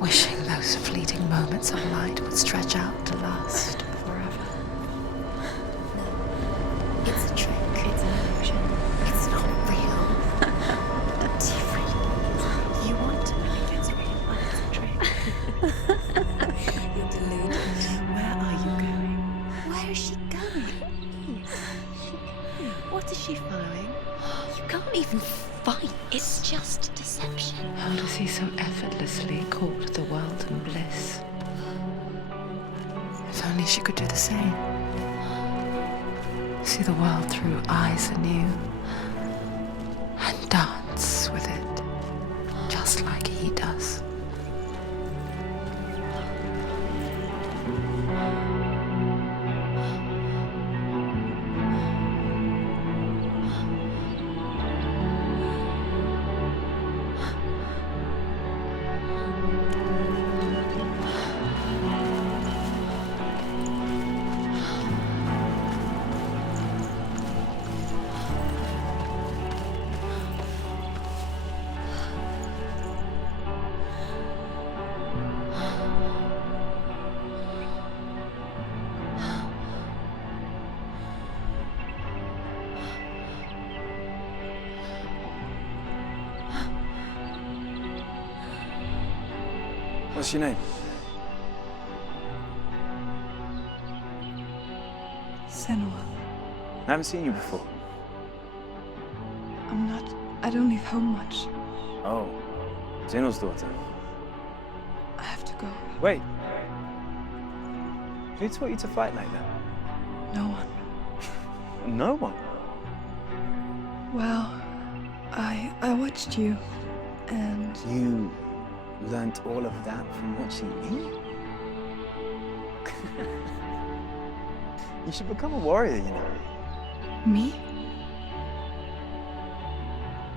wishing those fleeting moments of light would stretch out to last forever. No, it's a trick. It's an illusion. It's not real. Different. You want to believe it's real, but it's a trick. You're deluded. Where are you going? Where is she going? What is she following? You can't even fight. It's just deception. How does he so effortlessly court the world and bliss? If only she could do the same. See the world through eyes anew and dance with it, just like he does. What's your name? Senua. I haven't seen you before. I don't leave home much. Oh, Zenua's daughter. I have to go. Wait. Who taught you to fight like that? No one. No one? Well, I watched you, and You learnt all of that from watching me? You should become a warrior, you know. me?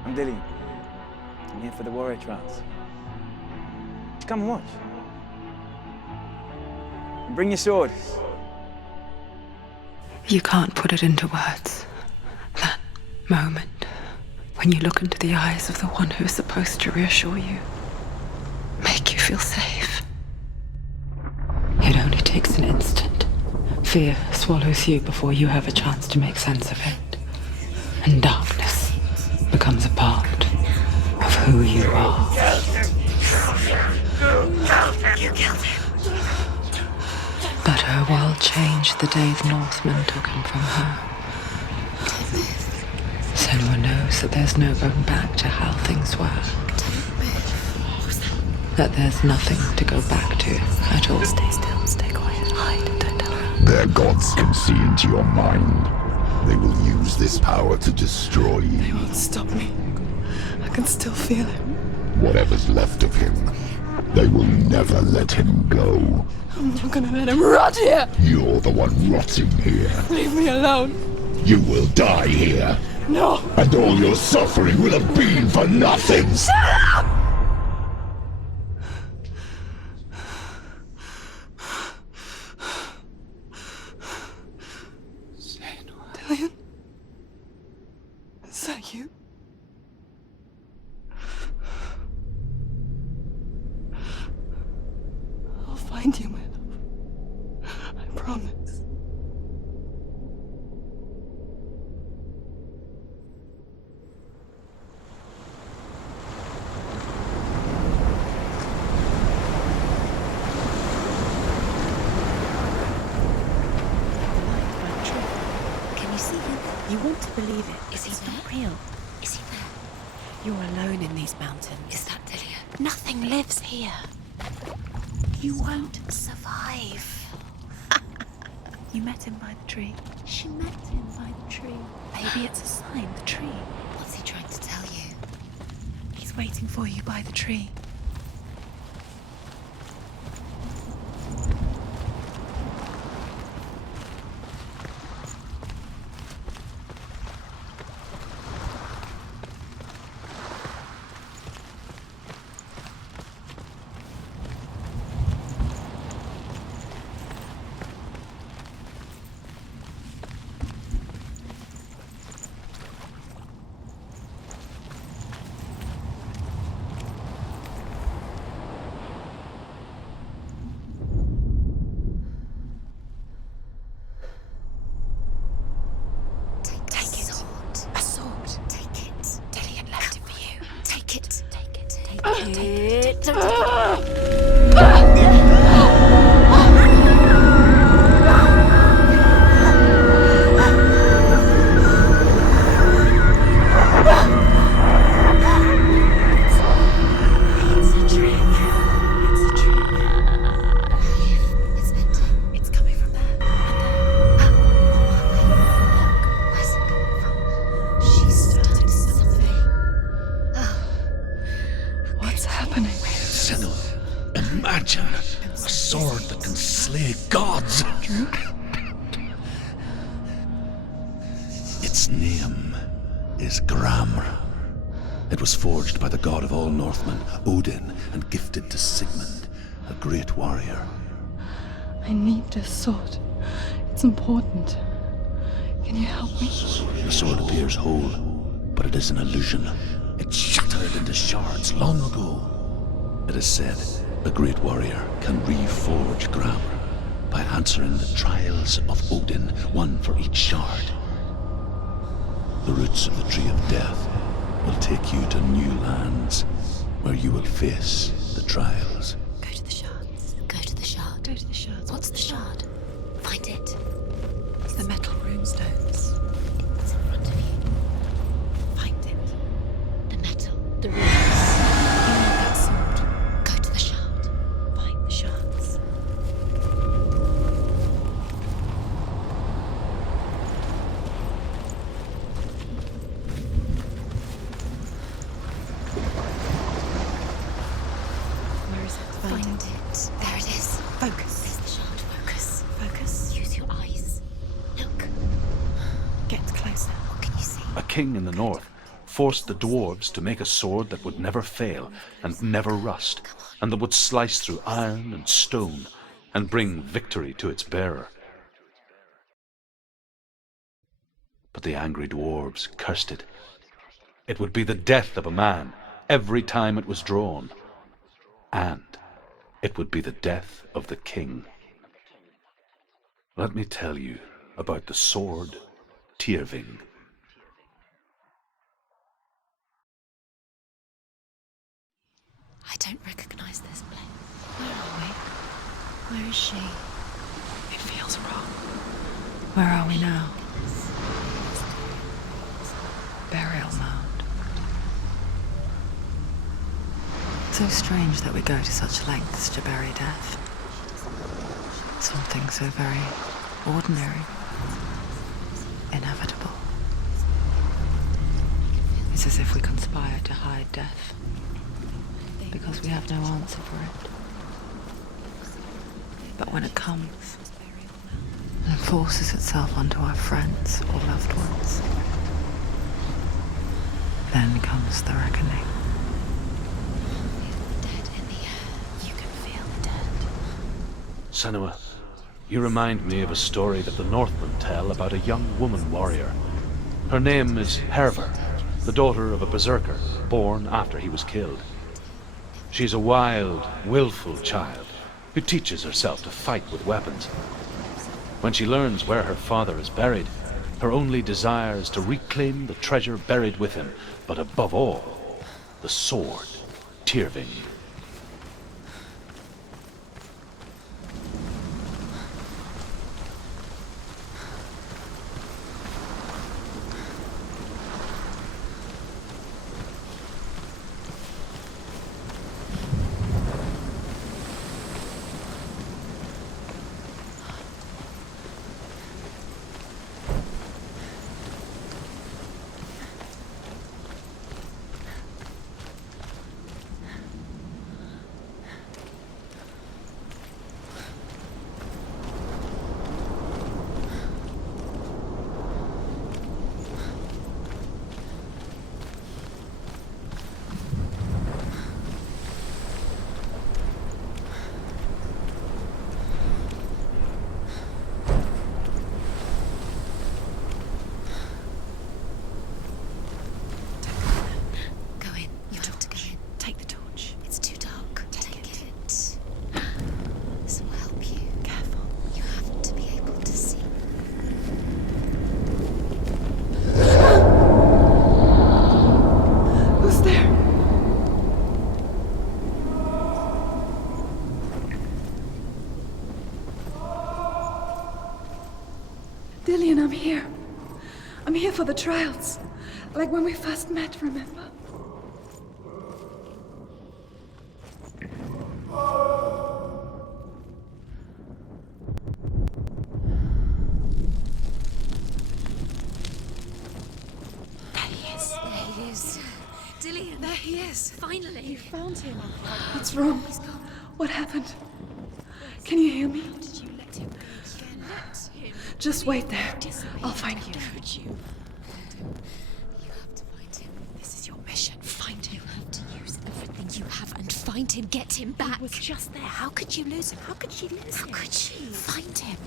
I'm Dilly. I'm here for the warrior trials. Come and watch. And bring your sword. You can't put it into words. That moment when you look into the eyes of the one who is supposed to reassure you, make you feel safe. It only takes an instant. Fear swallows you before you have a chance to make sense of it. And darkness becomes a part of who you are. You killed him. But her world changed the day the Northmen took him from her. Senua knows that there's no going back to how things were. That there's nothing to go back to at all. Stay still, stay quiet, hide, don't tell her. Their gods can see into your mind. They will use this power to destroy you. They won't stop me. I can still feel him. Whatever's left of him, they will never let him go. I'm not gonna let him rot here. You're the one rotting here. Leave me alone. You will die here. No. And all your suffering will have been for nothing. Shut up! Dillian? Is that you? I'll find you, my love. I promise. Can you see him? You want to believe it. Is he not real? Is he there? You're alone in these mountains. Is that Dillian? Nothing lives here. You won't survive. You met him by the tree. She met him by the tree. Maybe it's a sign, the tree. What's he trying to tell you? He's waiting for you by the tree. it. Don't take It's a trick. It's a trick. It's meant to. It's coming from there. And there. Look, where's it coming from? She's started something. What's happening? Senua, imagine a sword that can slay gods. Drew? Its name is Gramr. It was forged by the god of all Northmen, Odin, and gifted to Sigmund, a great warrior. I need this sword. It's important. Can you help me? The sword appears whole, but it is an illusion. It shattered into shards long ago. It is said a great warrior can reforge Gramr by answering the trials of Odin, one for each shard. The roots of the Tree of Death will take you to new lands where you will face the trials. Go to the shards. Go to the shard. Go to the shards. What's the shard? Find it. It's the metal runestones. It's in front of you. Find it. The metal. The runes. You need that sword. Go to the shard. Find the shards. Where is it? Find it. There it is. Focus. There's the shard. Focus. Focus. Use your eyes. Look. Get closer. What can you see? A king in the north forced the dwarves to make a sword that would never fail and never rust, and that would slice through iron and stone and bring victory to its bearer. But the angry dwarves cursed it. It would be the death of a man every time it was drawn, and it would be the death of the king. Let me tell you about the sword Tyrving. I don't recognize this place. Where are we? Where is she? It feels wrong. Where are we now? Burial mound. So strange that we go to such lengths to bury death. Something so very ordinary, inevitable. It's as if we conspire to hide death, because we have no answer for it. But when it comes and forces itself onto our friends or loved ones, then comes the reckoning. Dead in the air. You can feel the dead. Senua, you remind me of a story that the Northmen tell about a young woman warrior. Her name is Hervor, the daughter of a berserker born after he was killed. She's a wild, willful child who teaches herself to fight with weapons. When she learns where her father is buried, her only desire is to reclaim the treasure buried with him, but above all, the sword, Tyrving. Dillian, I'm here. I'm here for the trials. Like when we first met, remember? Dillian! There he is! Finally! You found him. What's wrong? What happened? Can you hear me? How did you let him go again? Let him. Just wait there. I'll find you. Don't you? You have to find him. This is your mission. Find him. You have to use everything you have and find him. Get him back. He was just there. How could you lose him? How could she lose him? How could she? Find him.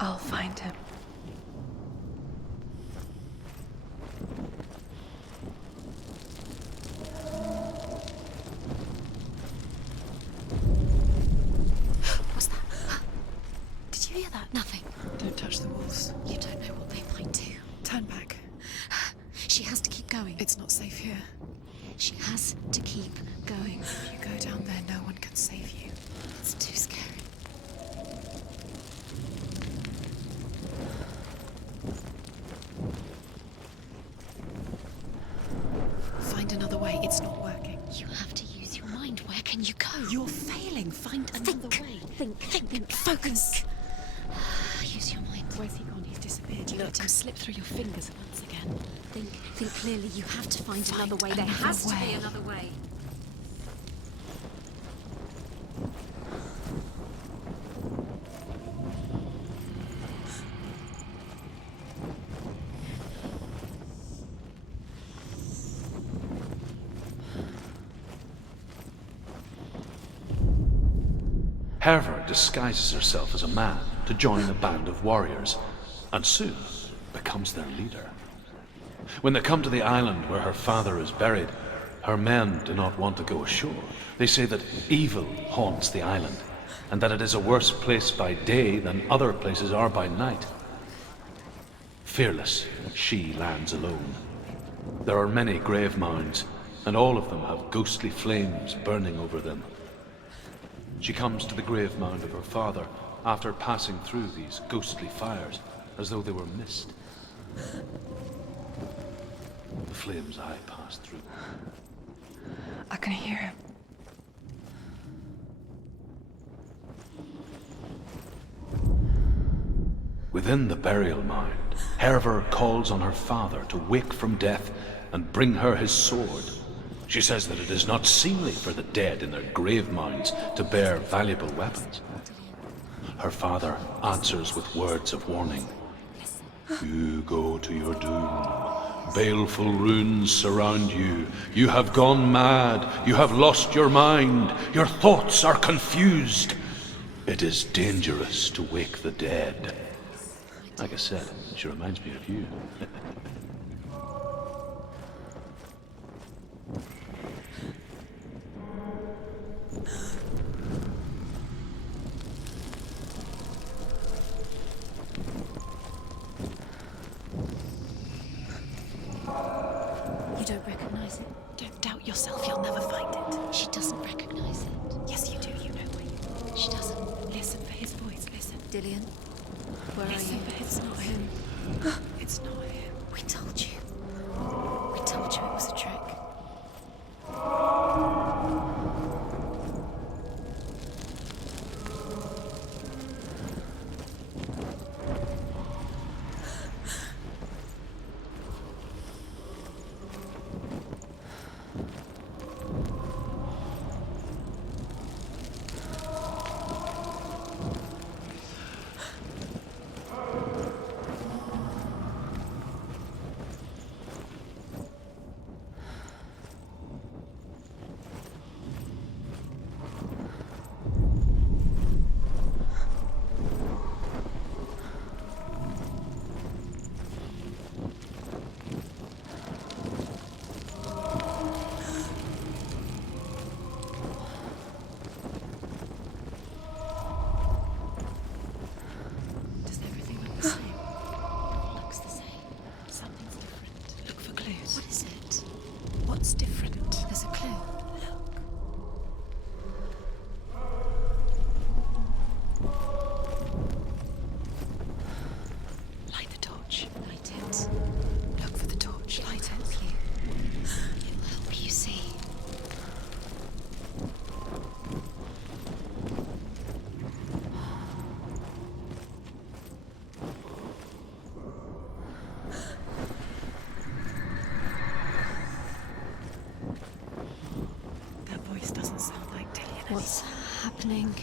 I'll find him. What's that? Did you hear that? Nothing. Don't touch the walls. You don't know what they might do. Turn back. She has to keep going. It's not safe here. She has to keep going. If you go down there, no one can save you. It's too scary. Find another way. It's not working. You have to use your mind. Where can you go? You're failing. Find another way. Think. Focus. Use your mind. Where's he gone? He's disappeared. You Look. let him slip through your fingers once again. Think clearly. You have to find another way. There another has to be way. another way. Herver disguises herself as a man to join a band of warriors, and soon becomes their leader. When they come to the island where her father is buried, her men do not want to go ashore. They say that evil haunts the island, and that it is a worse place by day than other places are by night. Fearless, she lands alone. There are many grave mounds, and all of them have ghostly flames burning over them. She comes to the grave mound of her father after passing through these ghostly fires, as though they were mist. The flames I passed through. I can hear him. Within the burial mound, Herver calls on her father to wake from death and bring her his sword. She says that it is not seemly for the dead in their grave mounds to bear valuable weapons. Her father answers with words of warning. Listen. You go to your doom. Baleful runes surround you. You have gone mad. You have lost your mind. Your thoughts are confused. It is dangerous to wake the dead. Like I said, she reminds me of you. You don't recognize it? Don't doubt yourself, you'll never find it. She doesn't recognize it. Yes, you do, you know it. She doesn't. Listen for his voice, listen. Dillian, where are you? It's not him. It's not him. We told you. We told you it was a trick. What's happening?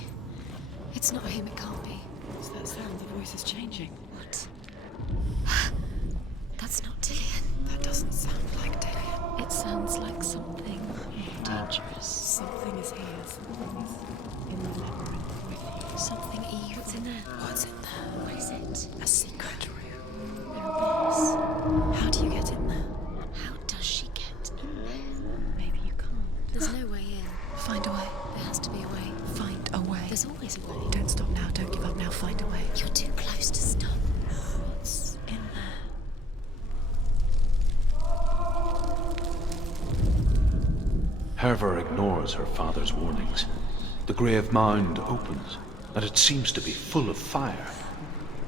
It's not him, it can't be. What's that sound? The voice is changing. What? That's not Dillian. That doesn't sound like Dillian. It sounds like something dangerous. Something is here. Something is in the labyrinth with you. Something evil. What's in there? What's in there? What is it? A secret room. There are bars. How do you get in there? How does she get in there? Maybe you can't. There's no way in. Find a way. There has to be a way. Find a way. There's always a way. Don't stop now. Don't give up now. Find a way. You're too close to stop. What's in there? Herver ignores her father's warnings. The grave mound opens, and it seems to be full of fire.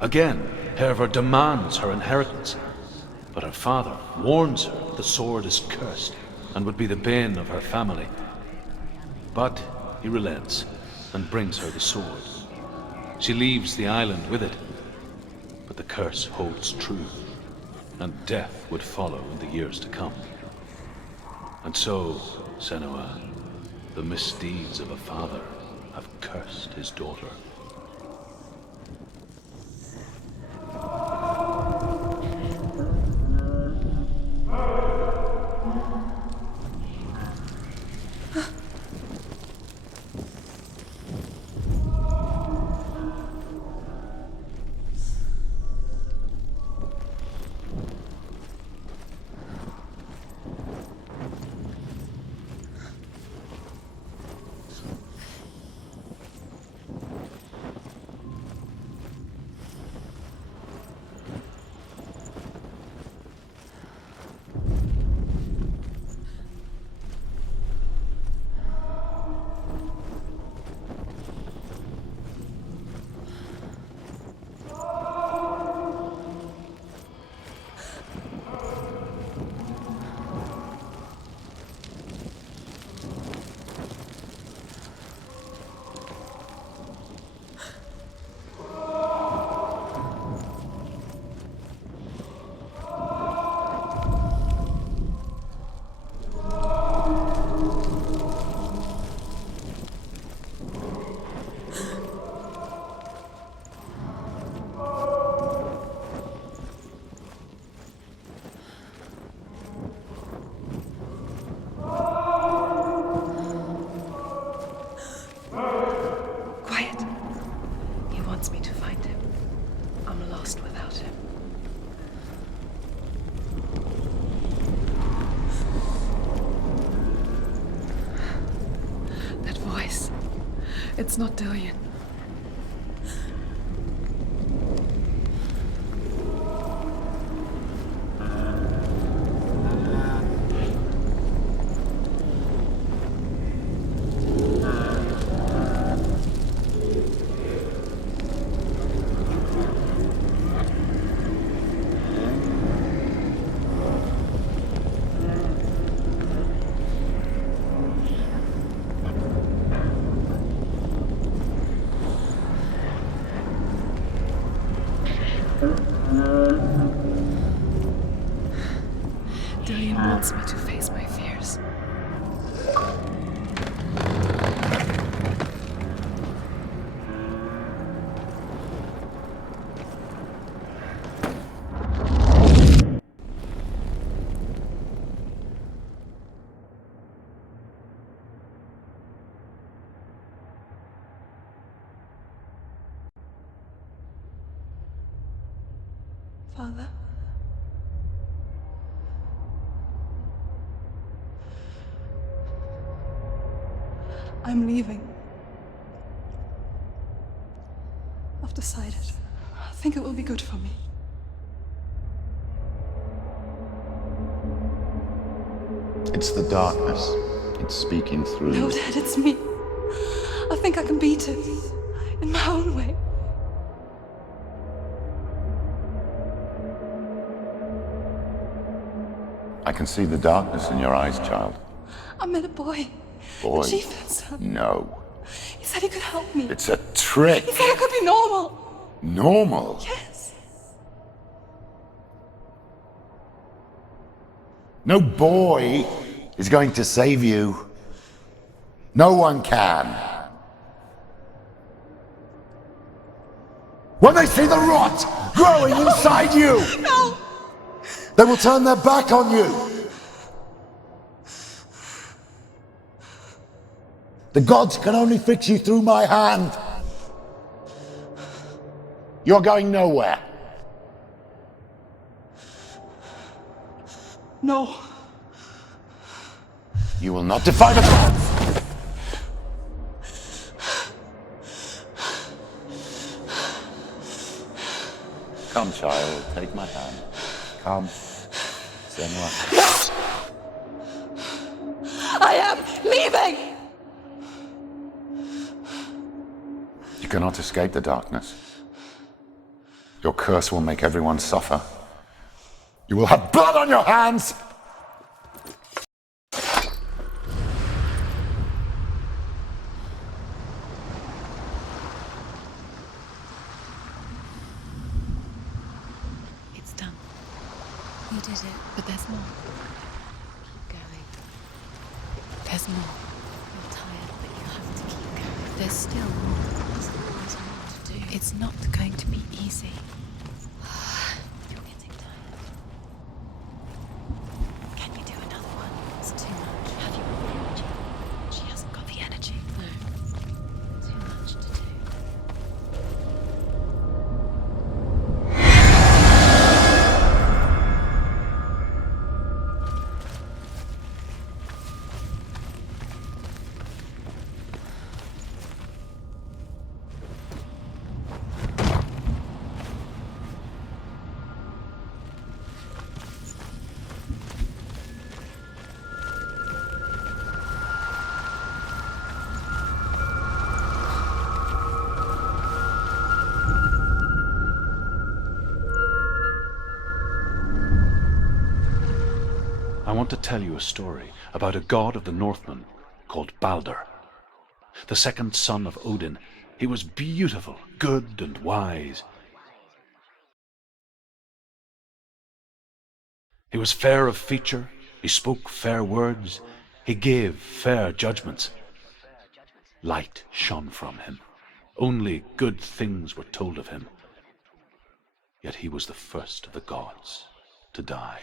Again, Herver demands her inheritance, but her father warns her the sword is cursed and would be the bane of her family. But he relents and brings her the sword. She leaves the island with it, but the curse holds true, and death would follow in the years to come. And so, Senua, the misdeeds of a father have cursed his daughter. It's not Dillian. Dillian wants me to face my fears. Father? I'm leaving. I've decided. I think it will be good for me. It's the darkness. It's speaking through. No, Dad, it's me. I think I can beat it. In my own way. I can see the darkness in your eyes, child. I met a boy. Boy. The chief had son. No. He said he could help me. It's a trick. He said I could be normal. Normal? Yes. No boy is going to save you. No one can. When they see the rot growing inside you, No! they will turn their back on you. The gods can only fix you through my hand. You're going nowhere. No. You will not defy the gods. Come, child, take my hand. Come. Senua. I am leaving! You cannot escape the darkness. Your curse will make everyone suffer. You will have blood on your hands! It's done. You did it, but there's more. Keep going. There's more. You're tired, but you have to keep going. There's still more. There's always more to do. It's not going to be easy. You're getting tired. Can you do another one? It's too much. Have you got the energy? She hasn't got the energy. No. Too much to do. I want to tell you a story about a god of the Northmen called Balder. The second son of Odin, he was beautiful, good and wise. He was fair of feature, he spoke fair words, he gave fair judgments. Light shone from him. Only good things were told of him. Yet he was the first of the gods to die.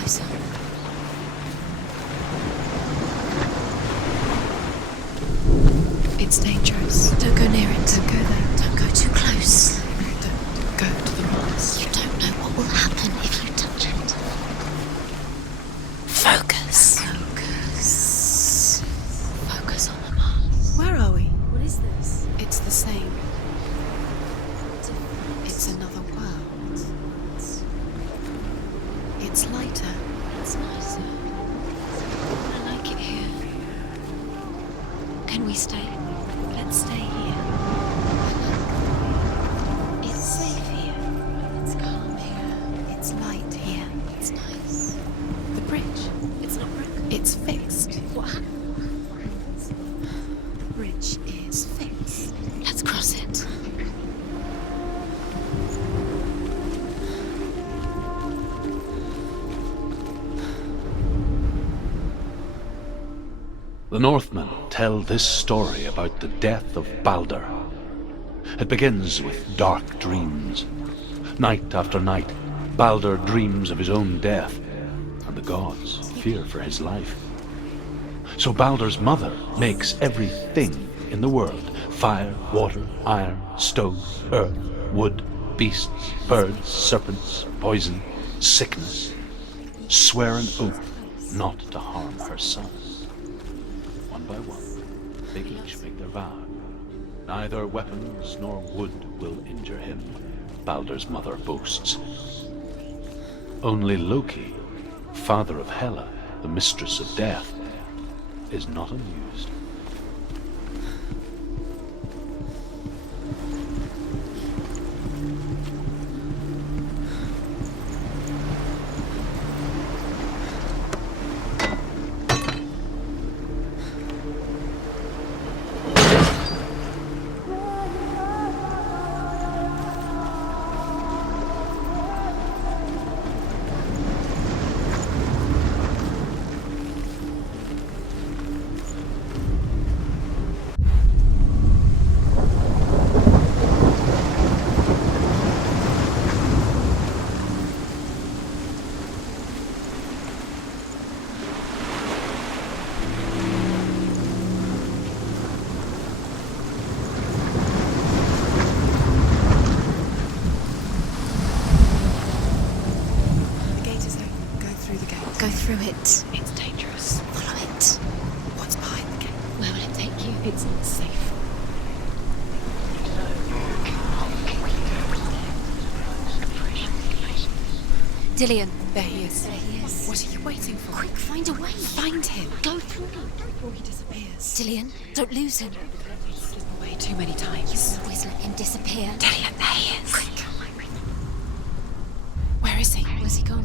closer. It's dangerous. Don't go near it. Don't go there. Don't go too close. Don't go to the Mars. You don't know what will happen if you touch it. Focus. Focus. Focus on the Mars. Where are we? What is this? It's the same. It's another world. It's lighter. It's nicer. I like it here. Can we stay? Let's stay here. It's safe here. It's calm here. It's light here. It's nice. The bridge. It's not broken. It's fixed. What happened? The bridge is fixed. Let's cross it. The Northmen tell this story about the death of Baldur. It begins with dark dreams. Night after night, Baldur dreams of his own death, and the gods fear for his life. So Baldur's mother makes everything in the world: fire, water, iron, stone, earth, wood, beasts, birds, serpents, poison, sickness. Swear an oath not to harm her son. One by one, they each make their vow. Neither weapons nor wood will injure him, Baldur's mother boasts. Only Loki, father of Hela, the mistress of death, is not amused. Go through it. It's dangerous. Follow it. What's behind the gate? Where will it take you? It's not safe. Dillion. There he is. There he is. What are you waiting for? Quick, find a way. Find him. Go through before he disappears. Dillion, don't lose him. He's slipped away too many times. You always let him disappear. Dillion, there he is. Quick. Where is he? Where's he gone?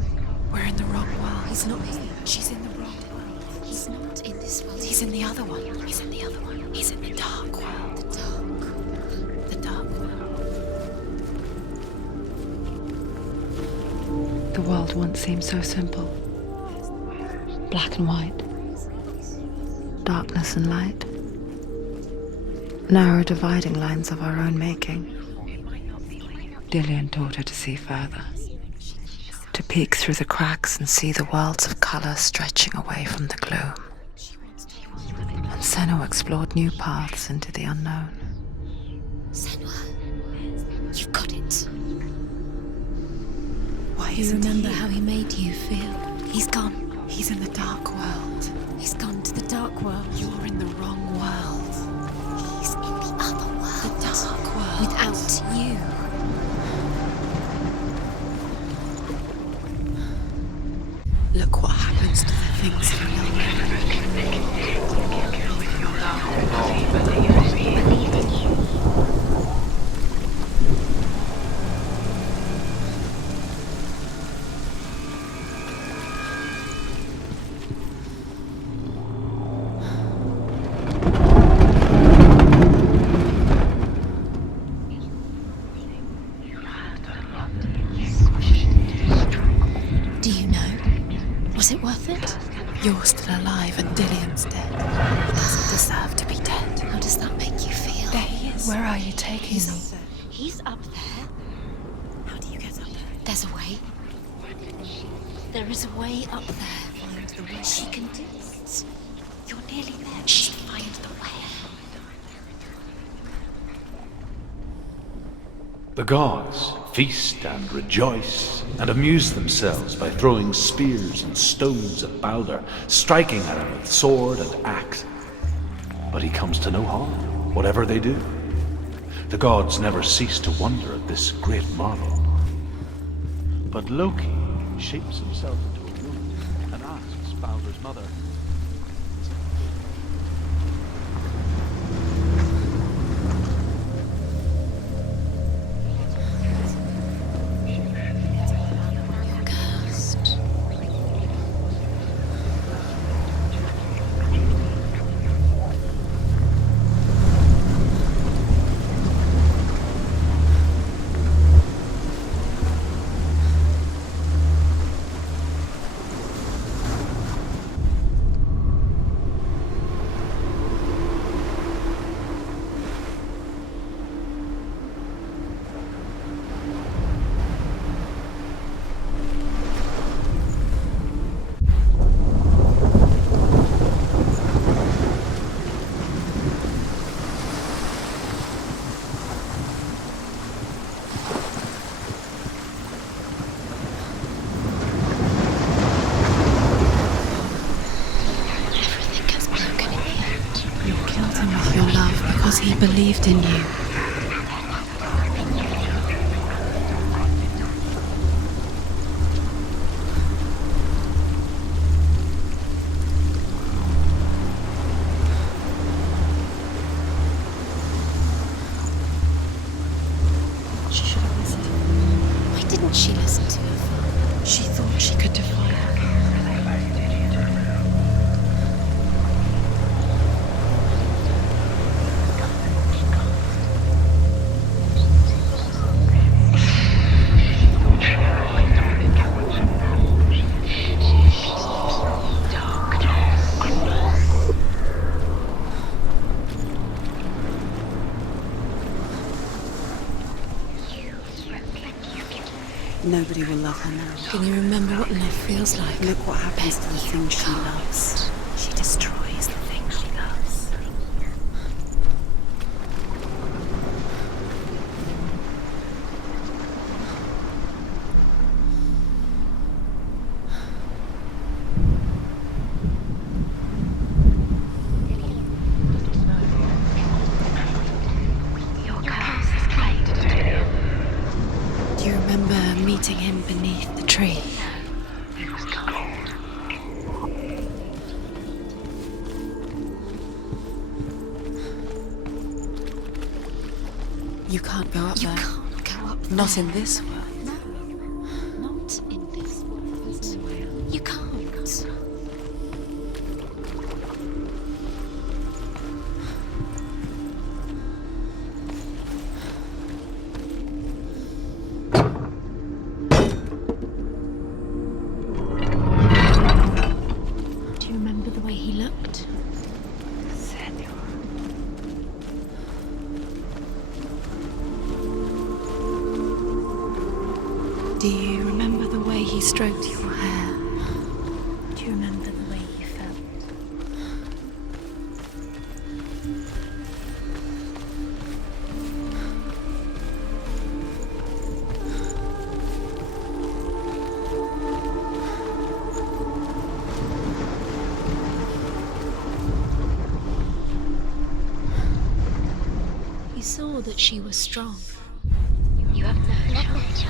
We're in the wrong world. He's not here. She's in the wrong world. He's not in this world. He's in the other one. He's in the other one. He's in the dark world. The dark. The dark world. The world once seemed so simple. Black and white. Darkness and light. Narrow dividing lines of our own making. Dillion taught her to see further. To peek through the cracks and see the worlds of colour stretching away from the gloom. And Senua explored new paths into the unknown. Senua, you've got it. Why you isn't remember he? how he made you feel? He's gone. He's in the dark world. He's gone to the dark world. You're in the wrong world. He's in the other world. The dark world. Without you. Look what happens to the things you love. Do you know? Was it worth it? You're still alive and Dillion's dead. He doesn't deserve to be dead. How does that make you feel? There he is. Where are you taking me? He's up there. How do you get up there? There's a way. There is a way up there. Find the way. She can do it. You're nearly there. She can find the way. The gods feast and rejoice and amuse themselves by throwing spears and stones at Balder, striking at him with sword and axe. But he comes to no harm, whatever they do. The gods never cease to wonder at this great marvel. But Loki shapes himself into a woman and asks Balder's mother, because he believed in you. She should have listened. Why didn't she listen to her? She thought she could defy her. Nobody will love her now. Can you remember what love feels like? Look what happens to the things she loves. She destroys the things she loves. Do you remember meeting him beneath the tree? You can't go up You there. can't go up there. Not in this world. No, not in this world. You can't. Do you remember the way he looked? Do you remember the way he stroked your hair? Do you remember the way you felt? You saw that she was strong. You have no choice.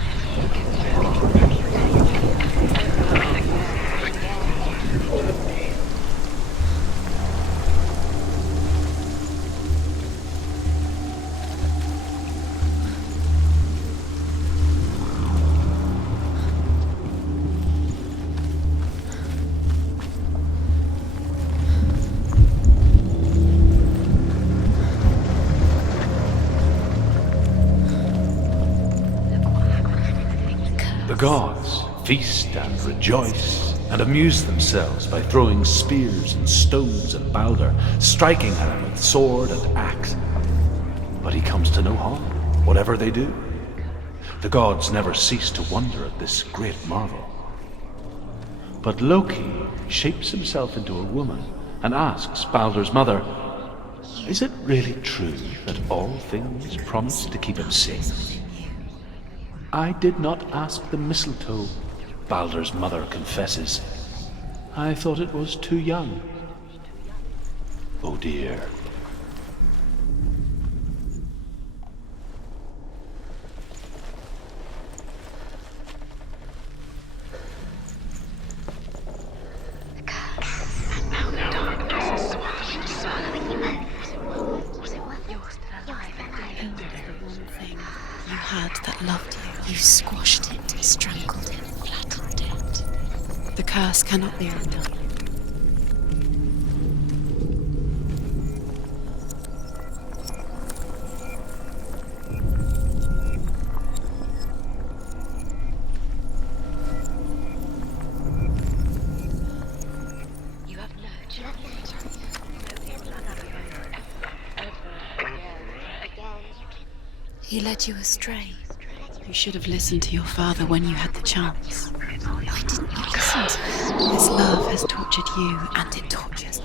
The gods feast and rejoice and amuse themselves by throwing spears and stones at Balder, striking at him with sword and axe. But he comes to no harm, whatever they do. The gods never cease to wonder at this great marvel. But Loki shapes himself into a woman and asks Baldur's mother, "Is it really true that all things promise to keep him safe?" "I did not ask the mistletoe," Baldur's mother confesses. "I thought it was too young." Oh dear. That loved you. You squashed it, strangled it, flattened it. The curse cannot be undone. He led you astray. You should have listened to your father when you had the chance. Why didn't you listen to him? His love has tortured you, and it tortures